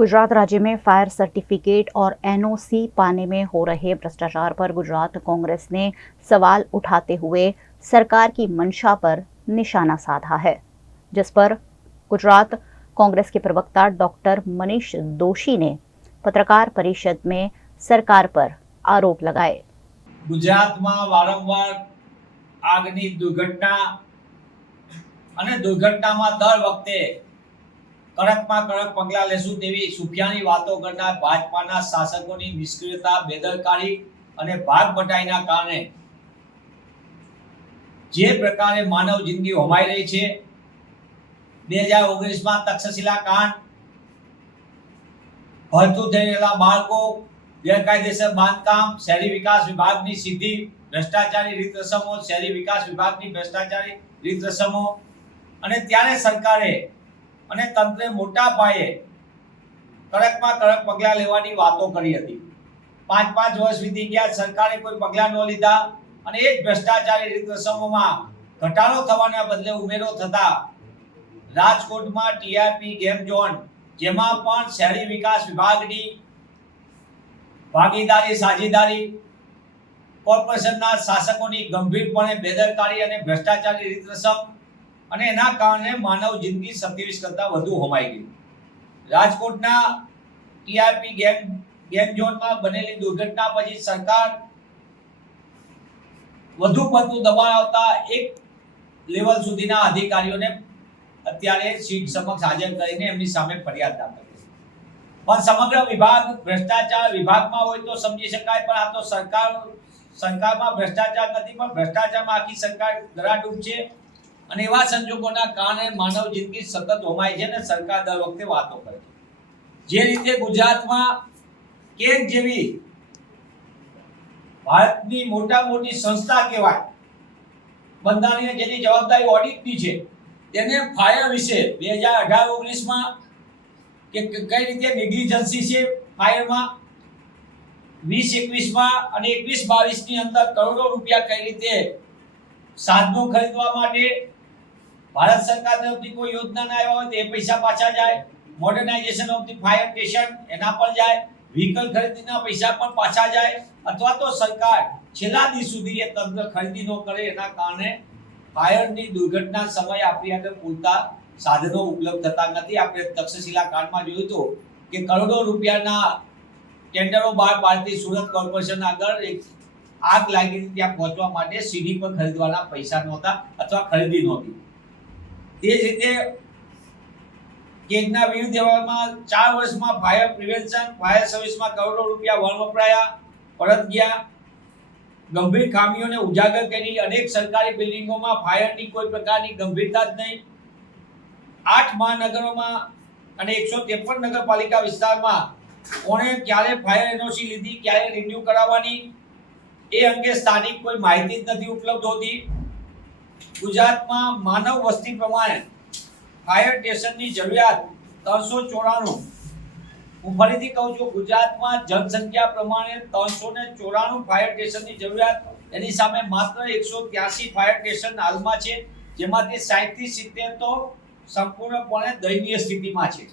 गुजरात राज्य में fire certificate और एनओसी पाने में हो रहे भ्रष्टाचार पर गुजरात कांग्रेस ने सवाल उठाते हुए सरकार की मंशा पर निशाना साधा है, जिस पर गुजरात कांग्रेस के प्रवक्ता डॉक्टर मनीष दोशी ने पत्रकार परिषद में सरकार पर आरोप लगाए। ગુજરાતમાં વારંવાર આગની દુર્ઘટના અને દુર્ઘટનામાં દર વખતે કડકમાં કડક પગલાં લેશું તેવી સુફિયાની વાતો કરનાર ભાજપાના શાસકોની નિષ્ક્રિયતા, બેદરકારી અને ભાગ બટાઈના કારણે જે પ્રકારે માનવ જિંદગી હોમાઈ રહી છે 2019માં તક્ષશિલા કાંડ, ભરતું થઈ રહેલા બાળકો, ગેરકાયદેસર બાંધકામ, શહેરી વિકાસ વિભાગની સીધી ભ્રષ્ટાચારી રીત રસમો, શહેરી વિકાસ વિભાગની ભ્રષ્ટાચારી રીત રસમો અને ત્યારે સરકારે અને તંત્રે મોટા પાયે કડકમાં કડક પગલાં લેવાની વાતો કરી હતી। 5 વર્ષ વીતી ગયા, સરકારે કોઈ પગલાં ન લીધા અને એ જ ભ્રષ્ટાચારી રીત રસમોમાં ઘટાડો થવાના બદલે ઉમેરો થતા રાજકોટમાં ટીઆરપી ગેમ ઝોન, જેમાં પણ શહેરી વિકાસ વિભાગની ભાગીદારી, સાझीदारी, કોર્પોરેશનના શાસકોની ગંભીરપણે બેદરકારી અને ભ્રષ્ટાચારી રીત રસમ અને એના કારણે માનવ જિંદગી 27 કરતાં વધુ હોમાઈ ગઈ। રાજકોટના ટીઆરપી ગેમ ઝોનમાં બનેલી દુર્ઘટના પછી સરકાર વધુ પડતું દબાણ આવતા એક લેવલ સુધીના અધિકારીઓને અત્યારે સીટ સમક્ષ હાજર કરીને એમની સામે ફરિયાદ દાખલ કરી। પણ સમગ્ર વિભાગ ભ્રષ્ટાચાર વિભાગમાં હોય તો સમજી શકાય, પણ આ તો સરકારમાં ભ્રષ્ટાચાર નથી, પણ ભ્રષ્ટાચારમાં આખી સરકાર ધરાડૂબ છે અને એવા સંજોગોના કારણે માનવ જિંદગી સતત હોમાય છે અને સરકાર દર વખતે વાતો કરે છે। જે રીતે ગુજરાતમાં કેગ જેવી ભારતની મોટી સંસ્થા કહેવાય, બંધારણીય જેની જવાબદારી ઓડિટની છે, તેને ફાયર વિશે 2018-19માં કે કઈ રીતે નેગ્લિજન્સી છે ફાયરમાં, 20-21માં અને 21-22ની અંદર કરોડો રૂપિયા કઈ રીતે સાધનો ખરીદવા માટે ભારત સરકાર તરફથી કોઈ યોજના ના આવ્યા હોય તો એ પૈસા પાછા જાય, modernisation of the fire station એના પર જાય, વ્હીકલ ખરીદીના પૈસા પણ પાછા જાય, અથવા તો સરકાર છેલ્લા દિવસ સુધી એ તંત્ર ખરીદી ન કરે એના કારણે ફાયરની દુર્ઘટના સમયે આપણી આગળ પૂરતા સાધનો ઉપલબ્ધ થતા નથી। આપણે તક્ષશિલા કાંડમાં જોયું હતું કે કરોડો રૂપિયાના ટેન્ડરો બહાર પાડતી સુરત કોર્પોરેશન આગળ એક આગ લાગી ત્યાં પહોંચવા માટે સીડી પર ખરીદવાના પૈસા નહોતા અથવા ખરીદી નહોતી। તે જ રીતે કેગના વિરુદ્ધ દેવામાં 4 વર્ષમાં ફાયર પ્રિવેન્શન, ફાયર સર્વિસમાં કરોડો રૂપિયા વપરાયા, પરત ગયા। ગંભીર ખામીઓને ઉજાગર કરી અનેક સરકારી બિલ્ડિંગોમાં ફાયરની કોઈ પ્રકારની ગંભીરતા જ નહીં। 8 મહાનગરોમાં અને 153 નગરપાલિકા વિસ્તારમાં કોણે ક્યારે ફાયર એનઓસી લીધી, ક્યારે રિન્યુ કરાવવાની એ અંગે સ્થાનિક કોઈ માહિતી જ નથી ઉપલબ્ધ હોતી। ગુજરાતમાં માનવ વસ્તી પ્રમાણે ફાયર સ્ટેશનની જરૂરિયાત 394। હું ફરીથી કહું છું, ગુજરાતમાં જનસંખ્યા પ્રમાણે 394 ફાયર સ્ટેશનની જરૂરિયાત, એની સામે માત્ર 183 ફાયર સ્ટેશન હાલમાં છે, જેમાંથી 60 થી 70 તો સંપૂર્ણપણે દયનીય સ્થિતિમાં છે।